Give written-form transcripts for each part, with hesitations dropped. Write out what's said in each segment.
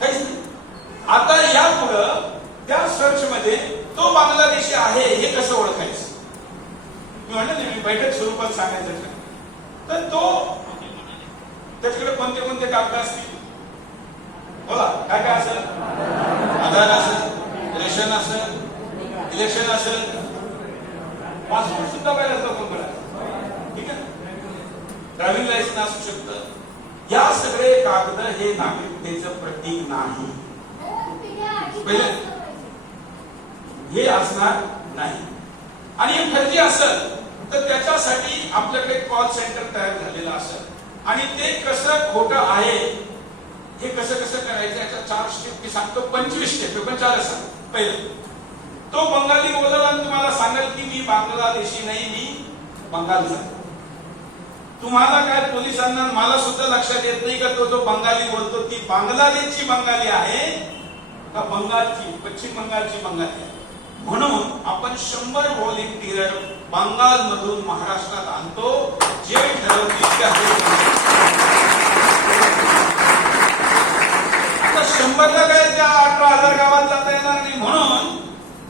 काहीच नाही. आता या पुढं त्या सर्च मध्ये तो बांगलादेशी आहे हे कसं ओळखायचं? मी म्हणलं मी बैठक स्वरूपात सांगायचं तर तो त्याच्याकडे कोणते कोणते कागद असतील बोला, काय काय असेल? आधार असेल, रेशन असेल, इलेक्शन असेल, पासपोर्ट सुद्धा पाहिजे असतो कोणकडे, ठीक आहे, ड्रायव्हिंग लायसन्स असू शकतं. या सगळे कागद हे नागरिकतेचं प्रतीक नाही, पहिले हे असणार नाही. आणि हे फर्जी असेल तर त्याच्यासाठी आपल्याकडे कॉल सेंटर तयार झालेलं असेल आणि ते कसं खोटं आहे हे कसं कसं करायचं याच्या 4 स्टेप मी सांगतो, 25 स्टेप पण 4 सांग. पहिलं, तो बंगाली बोलला आणि तुम्हाला सांगेल की मी बांगलादेशी नाही, मी बंगालचा. तुम्हाला काय पोलिसांना मला सुद्धा लक्षात येत नाही का तो जो बंगाली बोलतो ती बांगलादेशची बंगाली आहे का बंगालची, पश्चिम बंगालची बंगाली आहे. म्हणून आपण 100 व्हॉलेंटियर बंगाल मधून महाराष्ट्रात आणतो, जे ठरवतील त्या. आता 100ला काय त्या 18,000 गावात जाता येणार नाही. म्हणून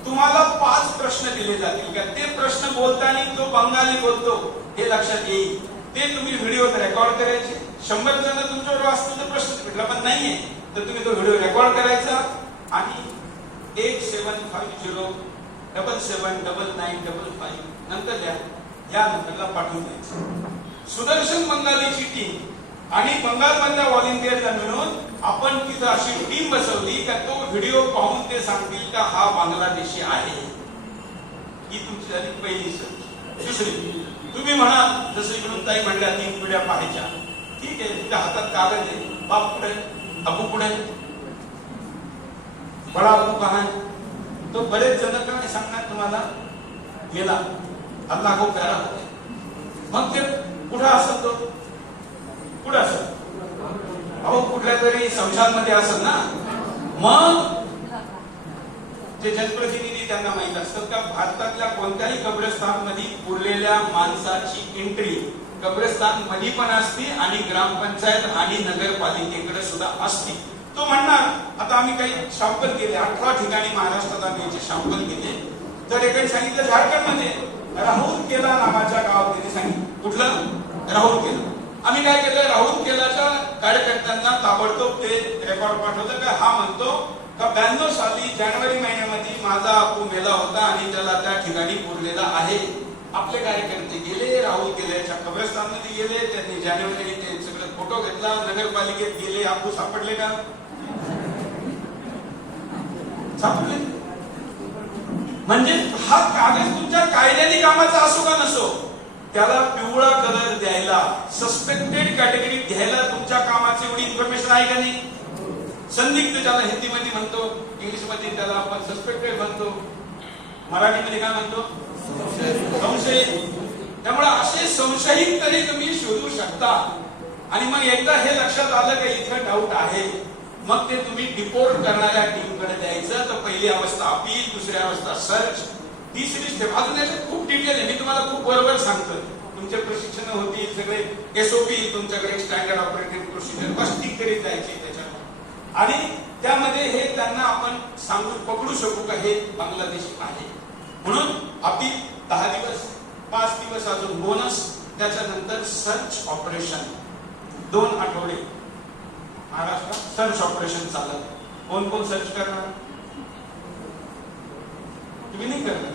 तुम्हाला 5 प्रश्न दिले जातील का ते प्रश्न बोलताना जो बंगाली बोलतो हे लक्षात येईल. ते तुम्ही व्हिडिओ रेकॉर्ड करायचे. 100 जण तुमच्यावर असतील तर प्रश्न भेटला पण नाहीये तर तुम्ही तो व्हिडिओ रेकॉर्ड करायचा आणि 1750779955 नंतर द्या, या नंबरला पाठवून द्यायचं. सुदर्शन बंगालीची टीम आणि बंगालमधल्या व्हॉलेंटियरला मिळून आपण तिथं अशी टीम बसवली का तो व्हिडिओ पाहून ते सांगतील का हा बांगलादेशी आहे. ही तुमची झाली पहिली सर्च. दुसरी, तुम्ही म्हणा जसं इकडून ताई म्हणल्या 3 पिढ्या पाहायच्या, ठीक आहे, तुझ्या हातात कागद आहे, बाप पुढे, अबू पुढे, बडा अबू कहा है? तो बरेच जण काय सांगणार तुम्हाला, गेला अल्लाह को प्यारा होते. मग ते कुठं असेल, तो कुठं असेल, अहो कुठल्या तरी संशयामध्ये असेल ना. मग जे जनप्रतिनिधी त्यांना माहित असतं का भारतातल्या कोणत्याही कब्रस्तान मध्ये पुरलेल्या माणसाची एंट्री कब्रस्तान मध्ये पण असते आणि ग्रामपंचायत आणि नगरपालिकेकडे सुद्धा असते. तो म्हणणार आता आम्ही काही सॅम्पल केले, 18 ठिकाणी महाराष्ट्रात आम्ही याचे सॅम्पल केले. तर एकाने सांगितलं झारखंडमध्ये राहुल केला नावाच्या गावात, त्यांनी सांगितलं कुठलं राहुल केला. आम्ही काय केलं, राहुल केलाच्या कार्यकर्त्यांना ताबडतोब ते रेकॉर्ड पाठवलं का हा म्हणतो का 92 साली जानेवारी महिन्यामध्ये माझा आपू मेला होता आणि त्याला त्या ठिकाणी पुरलेला आहे. आपले कार्यकर्ते गेले, राहुल केल्याच्या कब्रस्तानमध्ये गेले, त्यांनी जानेवारी ते सगळं फोटो घेतला, नगरपालिकेत गेले, आपू सापडले का? सापडले. म्हणजे हा कागद तुमच्या कायद्याने कामाचा असो का नसो, त्याला पिवळा कलर द्यायला, सस्पेक्टेड कॅटेगरी घ्यायला तुमच्या कामाची एवढी इन्फॉर्मेशन आहे का नाही? संदिग्ध ज्याला हिंदीमध्ये म्हणतो, इंग्लिशमध्ये त्याला आपण सस्पेक्टेड म्हणतो, मराठीमध्ये काय म्हणतो, संशय. त्यामुळे असे संशयित तरी तुम्ही शोधू शकता. आणि मग एकदा हे लक्षात आलं की इथं डाऊट आहे, मग ते तुम्ही डिपोर्ट करणाऱ्या टीमकडे द्यायचं. तर पहिली अवस्था अपील, दुसरी अवस्था सर्च, तिसरी स्टेप. अजून याच्यात खूप डिटेल आहे, मी तुम्हाला खूप बरोबर सांगतो. तुमचे प्रशिक्षण होतील, सगळे SOP तुमच्याकडे स्टँडर्ड ऑपरेटिंग प्रोसिजर मस्ती करीत जायची त्याच्यावर. आणि त्यामध्ये हे त्यांना आपण सांगून पकडू शकू का हे बांगलादेशी आहे. म्हणून अपील 10 दिवस, 5 दिवस अजून बोनस, त्याच्यानंतर सर्च ऑपरेशन 2 आठवडे महाराष्ट्रात सर्च ऑपरेशन चालत. कोण कोण सर्च करणार? तुम्ही नाही करणार,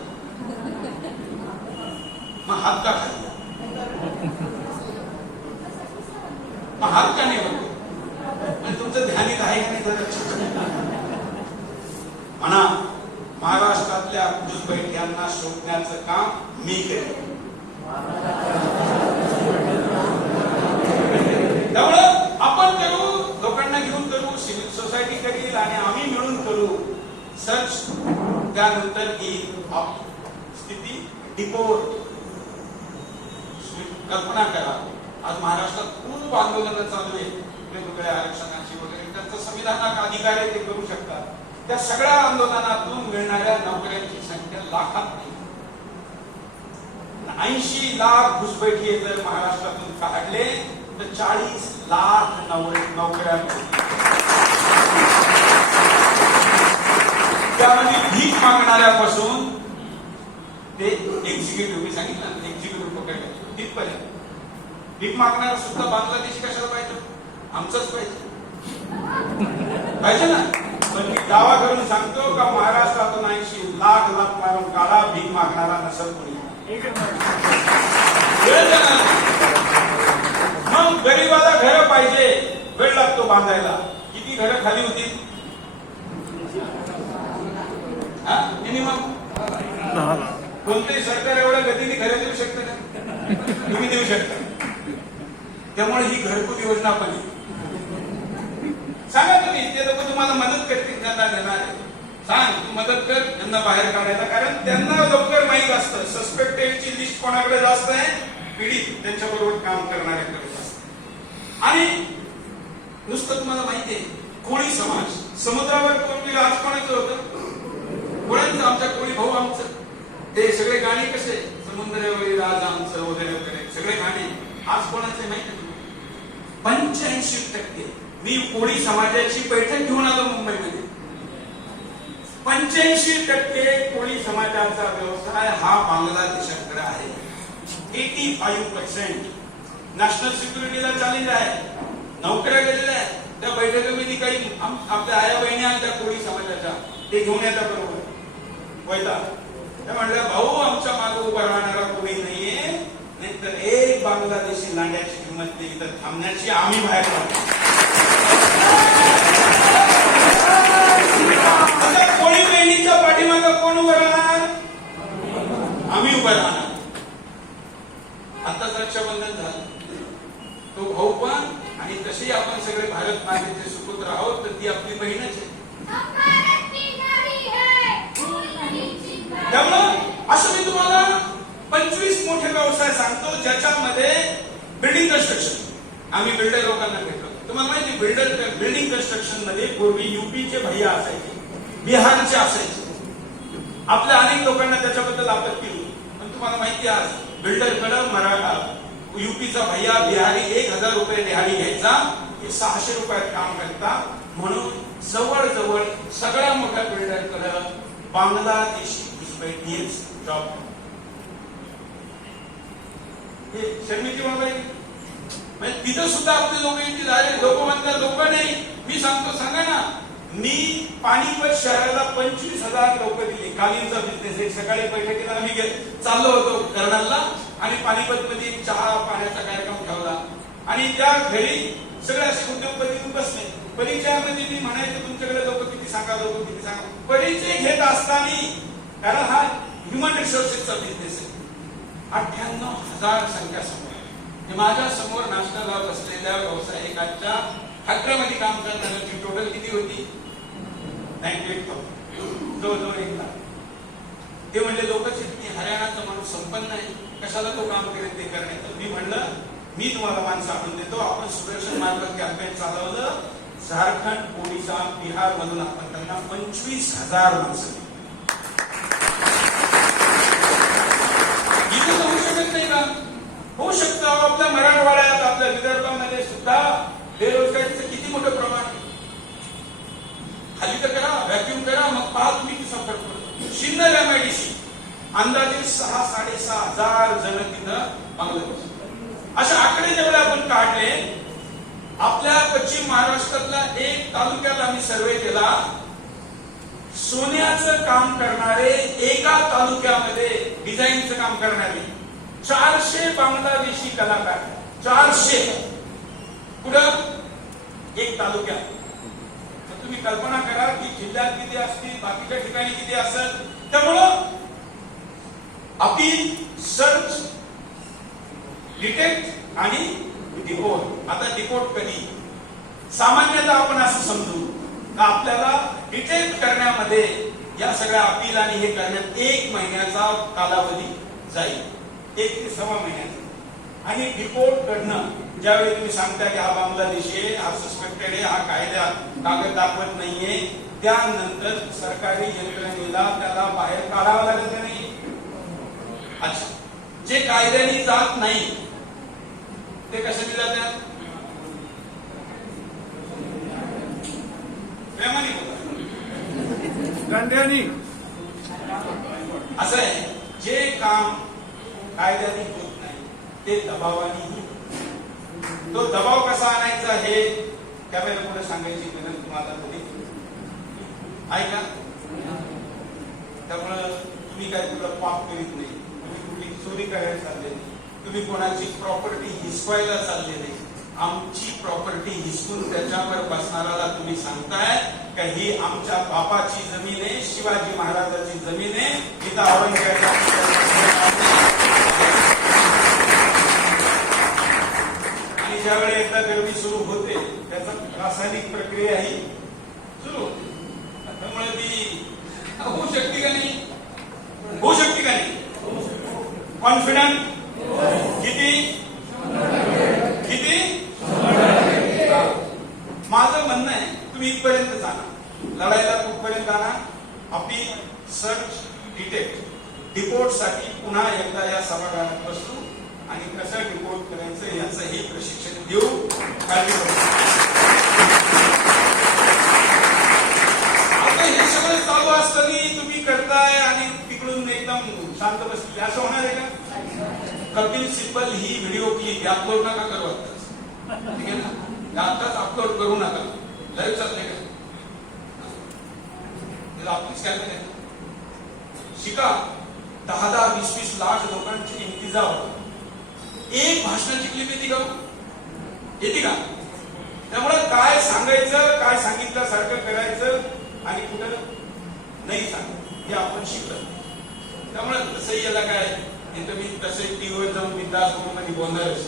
मग हात का खाली, मग हात का नाही होतो? म्हणजे तुमचं ध्यानीत आहे की नाही? म्हणा महाराष्ट्रातल्या घुसपैठ्यांना शोधण्याचं काम मी करेन. त्यामुळं आपण करू, लोकांना घेऊन करू, सिव्हिल सोसायटी करील आणि आम्ही मिळून करू सर्च. त्यानंतर ही स्थिती डिपोर्ट. कल्पना करा, आज महाराष्ट्रात खूप आंदोलनं चालू आहे वेगवेगळ्या आरक्षणाची वगैरे, त्यांचा संविधानाचा अधिकार आहे, ते करू शकतात. त्या सगळ्या आंदोलनातून मिळणाऱ्या नोकऱ्यांची संख्या लाखात नाही. 80 लाख घुसपैठिये जर महाराष्ट्रातून काढले तर 40 लाख नोकऱ्या. त्यामध्ये भीक मागणाऱ्यापासून ते एक्झिक्युटिव्ह, मी सांगितलं एक्झिक्युटिव्ह पकडलं तिथपर्यंत. भीक मागणारा सुद्धा बांगलादेशी कशाला पाहिजे? आमचंच पाहिजे ना. पण मी दावा करून सांगतो का महाराष्ट्रातून 80 लाख मारून काढा, भीक मागणारा नसल कोणी. मग गरीबाला घर पाहिजे, वेळ लागतो बांधायला. किती घरं खाली होती मिनिमम? कोणतेही सरकार एवढ्या गतीने घरं देऊ शकतं का? तुम्ही देऊ शकता. त्यामुळे ही घरकुल योजना पण सांगा तुम्ही, ते लोक तुम्हाला मदत करतील, त्यांना देणार आहे. सांग तू मदत कर त्यांना बाहेर काढायला, कारण त्यांना लवकर माहीत असतं सस्पेक्टेडची लिस्ट कोणाकडे जास्त आहे, पीडित त्यांच्याबरोबर काम करणाऱ्याकडे जास्त. आणि नुसतं तुम्हाला माहिती आहे, कोळी समाज समुद्रावर कोणी राज कोणाचं होतं? कोणाचं? आमच्या कोळी भाऊ आमचं. ते सगळे गाणे कसे समुद्रावरील राज आमचं वगैरे वगैरे सगळे गाणे आज कोणाचे माहिती आहे? 85%. मी कोळी समाजाची बैठक घेऊन आलो मुंबईमध्ये. 85% कोळी समाजाचा व्यवसाय हा बांगलादेशाकडे आहे. 85% नॅशनल सिक्युरिटीला चॅलेंज आहे, नोकऱ्या गेलेल्या आहेत. त्या बैठकीमध्ये काही आपल्या आया बहिणी आहेत त्या कोळी समाजाच्या, ते घेऊन येतात बरोबर वैता. ते म्हणलं भाऊ आमच्या मागे उभा राहणारा कोणी नाहीये, नाहीतर एक बांगलादेशी लांड्याची किंमत नाही तर थांबण्याची आम्ही बाहेर पडतो. कोळी बहिणीच्या पाठीमागं कोण उभं राहणार? आम्ही उभं राहणार. आताच रक्षाबंधन झालं, तो भाऊ पण आणि तशी आपण सगळे भारत मातेचे सुपुत्र आहोत, तर ती आपली बहीणच आहे. त्यामुळं असं मी तुम्हाला 25 मोठे व्यवसाय सांगतो ज्याच्यामध्ये बिल्डिंग कन्स्ट्रक्शन. आम्ही बिल्डर लोकांना भेटलो. तुम्हाला माहिती बिल्डिंग कन्स्ट्रक्शन मध्ये पूर्वी युपीचे भैया असायचे, बिहारचे असायचे. आपल्या अनेक लोकांना त्याच्याबद्दल आपत्ती होती. पण तुम्हाला माहिती आज बिल्डरकडं मराठा युपीचा भैया बिहारी 1000 रुपये दिहाडी घ्यायचा, हे 600 रुपयात काम करता. म्हणून जवळजवळ सगळ्या मोठ्या बिल्डरकडं बांगलादेशी घुसपैठीच जॉब. हे शर्मीची बाब आहे. म्हणजे तिथं सुद्धा आपले लोक येतील. अरे लोक म्हणतात लोक नाही, मी सांगतो सांगा ना. मी पाणीपत शहराला 25,000 लोक दिले. कालींचा बिझनेस आहे. सकाळी बैठकीला आम्ही चाललो होतो कर्नालला आणि पाणीपत मध्ये चहा पाण्याचा कार्यक्रम ठेवला आणि त्या घरी सगळे असे उद्योगपती बसले. परिचयामध्ये मी म्हणायचं तुमच्याकडे लोक किती सांगा, लोक किती सांगा. परिचय घेत असताना, कारण हा ह्युमन रिसोर्सेसचा बिझनेस आहे, 98,000 संख्या समोर आहे. माझ्या समोर नाश्त्याला बसलेल्या व्यावसायिकांच्या हक्कामध्ये काम करणाऱ्यांची टोटल किती होती? 98,000, जवळजवळ 1 लाख. ते म्हणजे लोकच की हरियाणाचा माणूस संपन्न आहे, कशाला तो काम करेल ते करण्याचं. मी म्हणलं मी तुम्हाला माणसं आणून देतो. आपण सुदर्शन मार्फत कॅम्पेन चालवलं. झारखंड, ओडिशा, बिहार मधून आपण त्यांना 25,000 माणसं दिली. इथं होऊ शकत नाही का? होऊ शकतं. आपल्या मराठवाड्यात, आपल्या विदर्भामध्ये सुद्धा बेरोजगारीचं किती मोठं प्रमाण आहे. खाली तर करा, व्हॅक्युम करा, मग पहा तुम्ही कसा फरक पडतो. सिन्नर MIDC अंदाजे 6,000-6,500 जण तिथं बांगलादेश. असे आकडे जेवढे आपण काढले, आपल्या पश्चिम महाराष्ट्रातला एक तालुक्यात आम्ही सर्वे केला. सोन्याचं काम करणारे एका तालुक्यामध्ये डिझाईनचं काम करणारे 400 बांगलादेशी कलाकार. 400 कुठं? एक तालुक्यात. तुम्ही कल्पना करा की जिल्ह्यात किती असतील, बाकीच्या ठिकाणी किती असेल. त्यामुळं अपील, सर्च, डिटेक्ट आणि डिपोर्ट. आता डिपोर्ट कधी? सामान्यतः आपण असं समजू का आपल्याला डिटेक्ट करण्यामध्ये या सगळ्या अपील आणि हे करण्यात 1 महिन्याचा कालावधी जाईल, 1 ते 6 महिन्याचा. आणि डिपोर्ट करणं ज्यावेळी तुम्ही सांगता की हा बांगलादेशी आहे, हा सस्पेक्टेड आहे, हा कायदा कागद दाखवत नाहीये, त्यानंतर सरकारी यंत्रणेला त्याला बाहेर काढावं लागत नाही. अच्छा, जे कायद्याने जात नाही ते कशाने जातात? प्रेमाने बोला. दंड्यानी असं आहे, जे काम कायद्याने होत नाही ते दबावाने होत. तो दबाव कसा आणायचा हे कॅमेरा पुढे सांगायची गरज तुम्हाला थोडी आहे का? त्यामुळं तुम्ही काय कुठलं पाप करीत नाही, तुम्ही कुठली चोरी करायला चालले नाही, तुम्ही कोणाची प्रॉपर्टी हिसवायला चालले नाही. आमची प्रॉपर्टी हिसकून त्याच्यावर बसणाऱ्याला तुम्ही सांगताय का ही आमच्या बापाची जमीन आहे, शिवाजी महाराजांची जमीन आहे, इथं औरंगजेबाची. आणि ज्यावेळी एकदा गर्दी सुरू होते त्याचा रासायनिक प्रक्रिया ही सुरू होते. त्यामुळे ती होऊ शकते का नाही? होऊ शकते का नाही? कॉन्फिडंट किती किती? माझं म्हणणं आहे तुम्ही इथपर्यंत जाणार, लढायला कुठपर्यंत जाणार? आपली सर्च डिटेक्ट डिपोर्ट साठी पुन्हा एकदा या सभागृहात बसू आणि कसं डिपोर्ट करायचं याचं हे प्रशिक्षण देऊ. आता हे सगळं चालू असताना तुम्ही करताय आणि तिकडून एकदम शांत बसले असं होणार आहे का? कपिल सिब्बल ही व्हिडिओ क्लिप अपलोड नका करू आताच, ठीक आहे ना? आताच अपलोड करू नका. लाईव्ह चाललंय का? आपलीच काय आहे शिका. 10-10, 20-20 लाख लोकांची इंतजार होता. एक भाषणाची क्लिप येते का? येते का? त्यामुळे काय सांगायचं, काय सांगितलं सारखं करायचं आणि कुठं नाही सांगायचं हे आपण शिकलो. त्यामुळे तसंही याला काय इथं मी तसे टीव्हीवर जाऊन बिंदास मध्ये बोलणारच.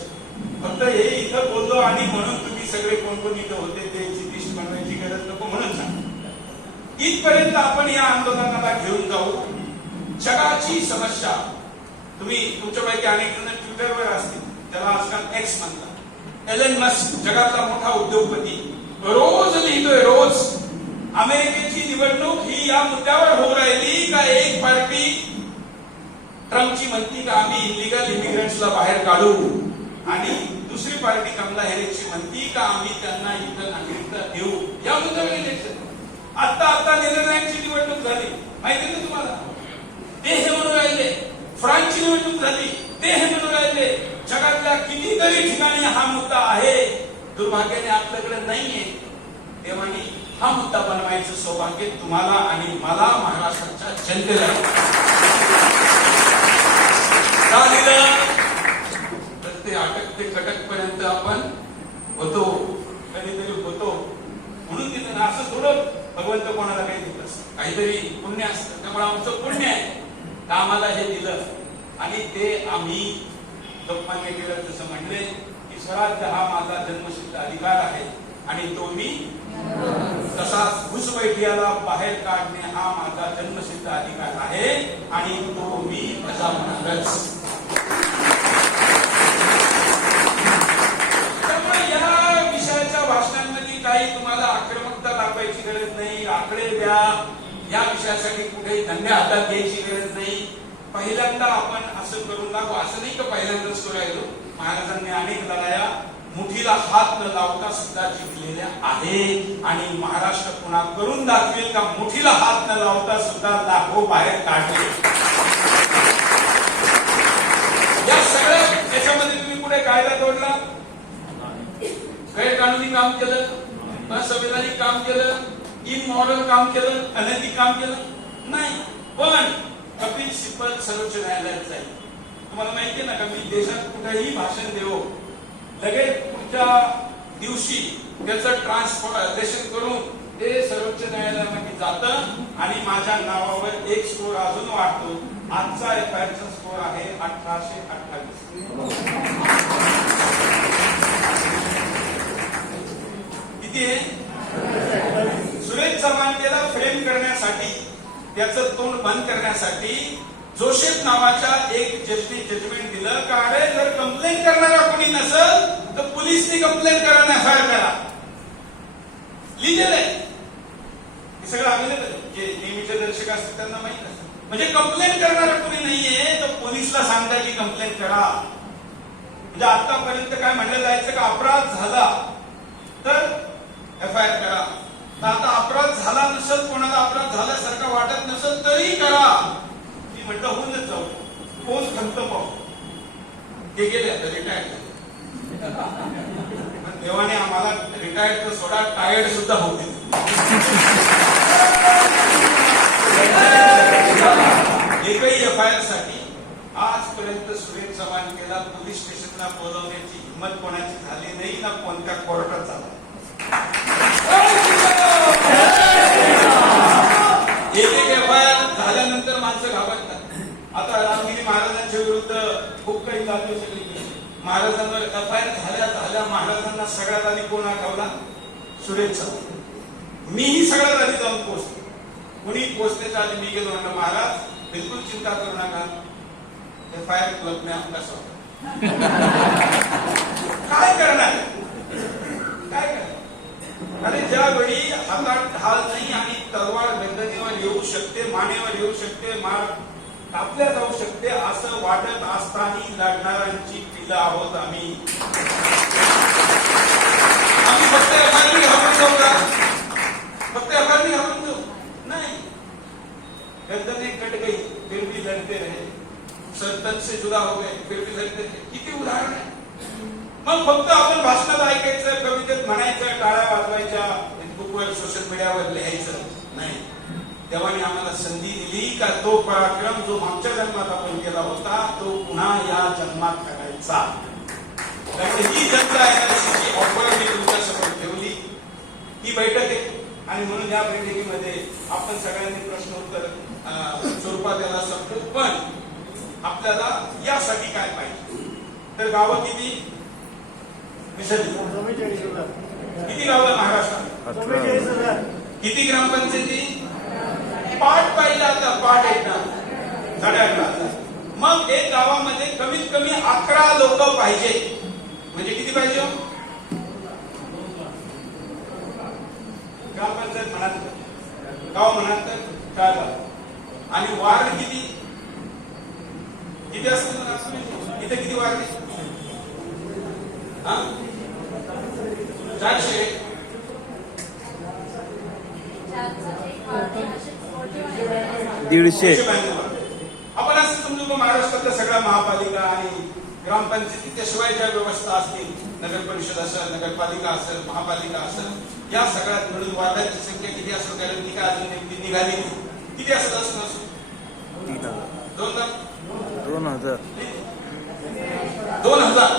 फक्त हे इथं बोललो आणि म्हणून तुम्ही सगळे कोण कोण इथं होते त्याची लिस्ट बनवायची गरज नको म्हणून सांग. इथपर्यंत आपण या आंदोलनाला घेऊन जाऊ. जगाची समस्या तुम्ही तुमच्यापैकी अनेक जण ट्विटरवर असतील, त्याला आजकाल एक्स म्हणतात. एलन मस्क जगातला मोठा उद्योगपती रोज लिहितोय, रोज अमेरिकेची निवडणूक ही या मुद्द्यावर होऊ राहिली का एक पार्टी ट्रम्पची म्हणती का आम्ही इलिगल इमिग्रंट्सला बाहेर काढू आणि दुसरी पार्टी कमला हॅरिसची म्हणती का आम्ही त्यांना इथं नागरिकता देऊ. या मुद्द्यावर इलेक्शन. आता नेदरलँडची निवडणूक झाली माहिती ना तुम्हाला, ते हे म्हणून राहिले. फ्रान्सची निवडणूक झाली ते हे म्हणून राहिले. जगातल्या कितीतरी ठिकाणी हा मुद्दा आहे. दुर्भाग्याने आपल्याकडे नाहीये. तेव्हा हा मुद्दा बनवायचं सौभाग्य तुम्हाला आणि मला महाराष्ट्राच्या जनतेला तर ते अटक ते कटक पर्यंत आपण होतो, कधीतरी होतो. म्हणून तिथं असं थोडं भगवंत कोणाला काही देत असतं, काहीतरी पुण्य असतं. त्यामुळे आमचं पुण्य आहे आम्हाला हे दिलं आणि ते आम्ही लोकमान्य केलं. जसं म्हणले की स्वराज्य हा माझा जन्मसिद्ध अधिकार आहे आणि तो मी तसाच घुसबैठियाला बाहेर काढणे हा माझा जन्मसिद्ध अधिकार आहे आणि तो मी बजावणारच. त्यामुळे या विषयाच्या भाषणांमध्ये काही तुम्हाला आक्रमकता दाखवायची गरज नाही. आकडे द्या या विषयासाठी कुठेही धन्य हातात घ्यायची गरज नाही. पहिल्यांदा आपण असं करून दाखवू. असं नाही का पहिल्यांदाच करायलो. महाराजांनी अनेक लढाया मुठीला हात न लावता सुद्धा जिंकलेल्या आहे आणि महाराष्ट्र पुन्हा करून दाखवेल का मुठीला हात न लावता सुद्धा लाखो बाहेर काढले. या सगळ्या याच्यामध्ये तुम्ही पुढे कायदा तोडला, गैरकानूनी काम केलं, असंवैधानिक काम केलं, इमॉरल काम केलं, अनैतिक काम केलं नाही. पण कपिल सिब्बल सर्वोच्च न्यायालयात जाईल. तुम्हाला माहितीये ना का मी देशात कुठेही भाषण देऊ लगेच पुढच्या दिवशी त्याचं ट्रान्सलेशन करून ते सर्वोच्च न्यायालयामध्ये जातं आणि माझ्या नावावर एक स्कोर अजून वाढतो. आजचा एफआयआरचा स्कोर आहे 1828. किती आहे? सुरेश चव्हाणला फ्रेम करण्यासाठी, त्याचं तोंड बंद करण्यासाठी जोसेफ नावाच्या एक जजने जजमेंट दिलं का अरे जर कंप्लेंट करणारा कोणी नसेल तर पोलिसने कंप्लेंट करा, एफआयआर करा. लिहिलेलं आहे हे सगळं अवेलेबल आहे. जे नेहमीचे दर्शक असतात त्यांना माहित असतं. म्हणजे कंप्लेंट करणारा कोणी नाहीये तर पोलिसला सांगता की कंप्लेंट करा. म्हणजे आतापर्यंत काय म्हणलं जायचं का अपराध झाला तर एफआयआर करा. तर आता अपराध झाला नसेल, कोणाला अपराध झाल्यासारखं वाटत नसेल तरी करा. मी म्हटलं होऊनच जाऊ, पोच खंत पाहू. ते गेले आता रिटायर्ड. देवाने आम्हाला रिटायर्ड तर सोडा, टायर्ड सुद्धा होते. एकही FIR साठी आजपर्यंत सुरेश चव्हाणला पोलीस स्टेशनला बोलवण्याची हिंमत कोणाची झाली नाही ना कोणत्या कोर्टात झाला. एक FIR झाल्यानंतर माणसं घाबरतात. आता रामगिरी महाराजांच्या विरुद्ध खूप काही चालू सगळी. महाराजांवर FIR झाल्या महाराजांना सगळ्यात आधी कोण आठवला? सुरेश चव्हाण. मीही सगळ्यात आधी जाऊन पोहोचलो. कुणी पोहोचण्याच्या आधी मी गेलो म्हणलं महाराज बिलकुल चिंता करू नका, FIR क्लब में आपका स्वागत. काय करणार काय करणार? अरे ज्यावेळी हातात ढाल नाही आणि तलवार गर्दनीवर येऊ शकते, मानेवर येऊ शकते, मार कापल्या जाऊ शकते असं वाटत असताना लढणाऱ्यांची पिलं आहोत आम्ही. फक्त FIR घालून जाऊ का? फक्त FIR घालून जाऊ नहीं. गर्दनें कट गई फिर भी लड़ते रहे, सर तन से जुदा हो गए फिर भी लड़ते रहे. किती उदाहरण आहे. मग फक्त आपण भाषणात ऐकायचं, कवितेत म्हणायचं, टाळ्या वाजवायच्या, फेसबुकवर सोशल मीडियावर लिहायचं नाही. देवाने आम्हाला संधी दिली का तो पराक्रम जो मागच्या जन्मात आपण केला होता तो पुन्हा या जन्मात करायचा. ही जनता एनआरसीची ऑफर मी तुमच्या समोर ठेवली. ही बैठक आहे आणि म्हणून या बैठकीमध्ये आपण सगळ्यांनी प्रश्नोत्तर स्वरूपात याला संपू. पण आपल्याला यासाठी काय पाहिजे तर गावं किती? किती गावं महाराष्ट्रात? किती ग्रामपंचायती? पाठ पाहिजे. आता पाठ आहेत ना 18.5. मग एक गावामध्ये कमीत कमी 11 लोक पाहिजे. म्हणजे किती पाहिजे? ग्रामपंचायत म्हणाल, गाव म्हणाल तर 4 आणि वार्ड किती किती असतात? इथे किती वार्ड? 400. आपण असं समजू महाराष्ट्रातल्या सगळ्या महापालिका आणि ग्रामपंचायती त्याशिवाय ज्या व्यवस्था असतील, नगर परिषद असेल, नगरपालिका असेल, महापालिका असेल, या सगळ्यात मिळून वार्डाची संख्या किती असेल? कारण ती काय अजून नेमकी निघाली नाही. किती असत असं नसू? 2000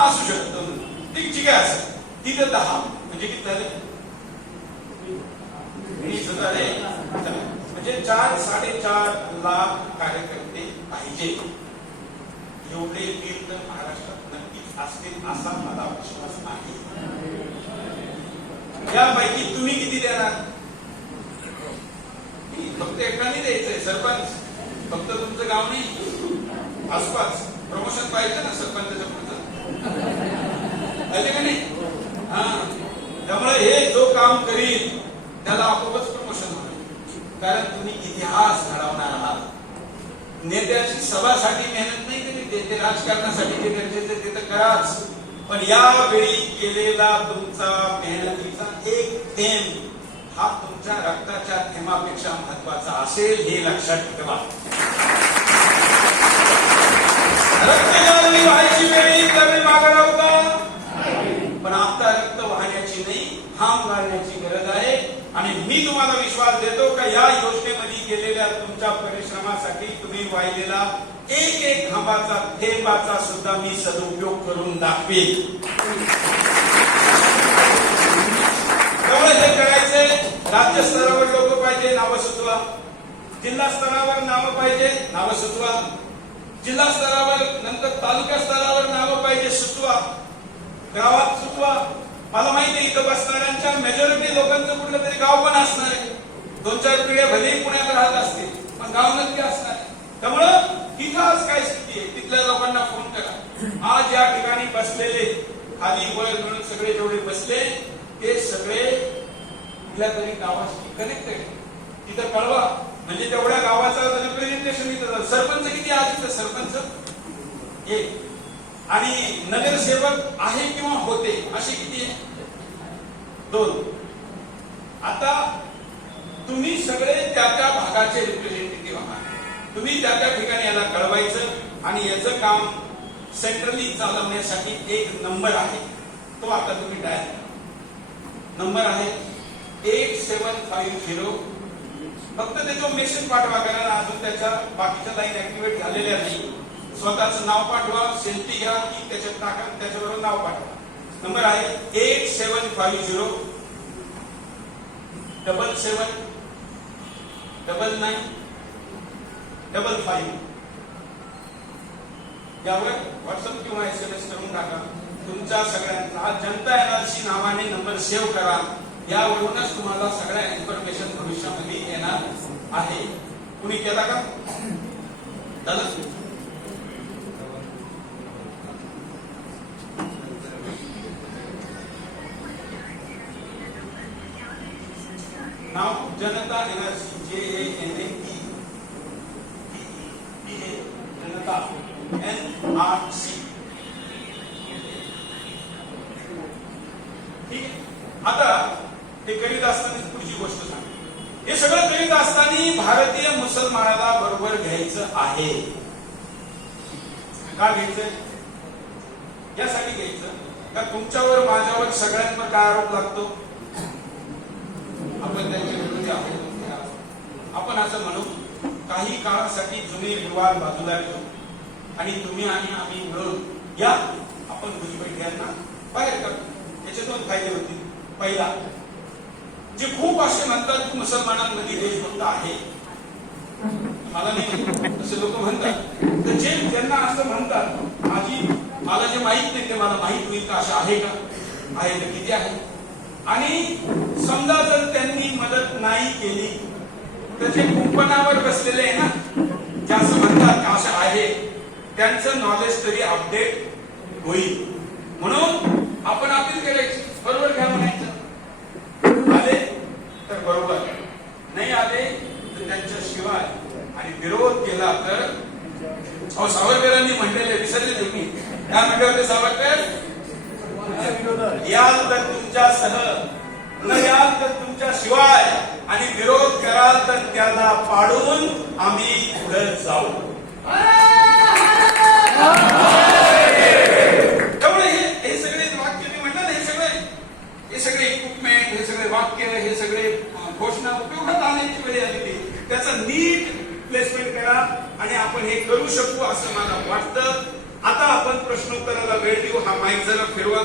असू शकतो. ठीक आहे. असं तिथे 10 म्हणजे किती झाले? 20,000 म्हणजे 4-4.5 लाख कार्यकर्ते पाहिजे. एवढे येतील तर महाराष्ट्रात नक्कीच असतील असा मला विश्वास आहे. यापैकी तुम्ही किती देणार? फक्त एकाने द्यायचंय. सरपंच फक्त तुमचं गाव नाही, आसपास प्रमोशन पाहिजे ना सरपंचाच्या पुढचं, पाहिजे का नाही? त्यामुळे हे जो काम करील त्याला आपोआपच प्रमोशन होणार. कारण तुम्ही इतिहास घडवणार आहात. नेत्याची सभासाठी मेहनत नाही केली, ते राजकारणासाठी जे गरजेचे ते तर कराच. पण यावेळी केलेला तुमचा मेहनतीचा एक थेंब हा तुमच्या रक्ताच्या थेंबापेक्षा महत्वाचा असेल हे लक्षात ठेवा. रक्त ज्यावेळी व्हायची वेळी त्यावेळी मागे होता, पण आता रक्त वाहण्याची नाही, थांब घालण्याची गरज आहे. आणि मी तुम्हाला विश्वास देतो का या योजनेमध्ये केलेल्या तुमच्या परिश्रमासाठी तुम्ही वाहिलेला एक खांबाचा थेंबाचा सुद्धा मी सदुपयोग करून दाखवेल. त्यामुळे हे करायचंय. राज्य स्तरावर लोक पाहिजे, नावं सुचवा. जिल्हा स्तरावर नावं पाहिजे, नावं सुचवा. जिल्हा स्तरावर नंतर तालुका स्तरावर नावं पाहिजे, सुचवा. गावात सुचवा. मला माहिती आहे इथं बसणाऱ्यांच्या मेजॉरिटी लोकांचं कुठलं तरी गाव पण असणार आहे. 2-4 पिढ्या भलेही पुण्यात राहत असतील पण गाव नक्की असणार आहे. त्यामुळं तिथं आज काय स्थिती आहे तिथल्या लोकांना फोन करा. आज या ठिकाणी बसलेले खाली वर मिळून सगळे जेवढे बसले ते सगळे कुठल्या तरी गावाशी कनेक्टेड. तिथं कळवा म्हणजे तेवढ्या गावाचं रिप्रेझेंटेशन इथं. सरपंच किती आज इथं? सरपंच 1 आणि नगरसेवक आहे किंवा होते असे किती आहे? 2. आता तुम्ही सगळे त्या त्या भागाचे रिप्रेझेंटेटिव्ह आहात. तुम्ही त्या त्या ठिकाणी याला कळवायचं आणि याचं काम सेंट्रली चालवण्यासाठी एक नंबर आहे, तो आता तुम्ही डायल करा. नंबर आहे 8750. फक्त त्याचा मेसेज पाठवा, कारण अजून त्याच्या बाकीच्या लाईन ऍक्टिव्हेट झालेल्या नाही. स्वतःचं नाव पाठवा, सेल्फी घ्या की त्याच्यात टाका, त्याच्याबरोबर नाव पाठवा. नंबर आहे 8750 77 99 55. यावर व्हॉट्सअप किंवा SMS करून टाका. तुमच्या सगळ्यांचा जनता एनआरसी नावाने नंबर सेव्ह करा. यावरूनच तुम्हाला सगळ्या इन्फॉर्मेशन भविष्यामध्ये येणार आहे. कुणी केला का? झालं? नाव जनता एनआरसी, JANAT जनता NRC. ठीक आहे. आता हे करीत असताना पुढची गोष्ट सांग. हे सगळं करीत असताना भारतीय मुसलमानाला बरोबर घ्यायचं आहे. का घ्यायचंय? यासाठी घ्यायचं का तुमच्यावर माझ्यावर सगळ्यांवर काय आरोप लागतो? आपण त्यांच्या विरोधी आहोत. आपण असं म्हणू काही काळासाठी जुने विवाद बाजूला ठेवू आणि तुम्ही आणि आम्ही मिळून या आपण भुजबळांना बाहेर करतो. याचे दोन फायदे होतील. पहिला, जे खूप असे म्हणतात की मुसलमानांमध्ये देशभक्त आहे, मला नाही असे लोक म्हणतात, तर जे ज्यांना असं म्हणतात मला जे माहित नाही ते मला माहित होईल का, असं आहे का, आहे तर किती आहे. आणि समजा जर त्यांनी मदत नाही केली तर जे कुंपणावर बसलेले आहे ना, जे असं म्हणतात की असं आहे, त्यांचं नॉलेज तरी अपडेट होईल. म्हणून आपण अपील करायची, बरोबर घ्या म्हणायचं. आले तर बरोबर, नाही आले तर त्यांच्या शिवाय, आणि विरोध केला तर सावरकरांनी म्हणलेले विसरले तुम्ही काय म्हटले होते? सावरकर, याल तर तुमच्यासह, न याल तर तुमच्या शिवाय, आणि विरोध कराल तर त्याला पाडून आम्ही पुढे जाऊ. त्यामुळे हे सगळे वाक्य मी म्हटलं ना, हे सगळे इक्विपमेंट, हे सगळे वाक्य, हे सगळे घोषणा उपयोगात आणण्याची वेळ आलेली. त्याचा नीट प्लेसमेंट करा आणि आपण हे करू शकू असं मला वाटतं. आता आपण प्रश्नोत्तराला वेळ देऊ. हा माईक जरा फिरवा.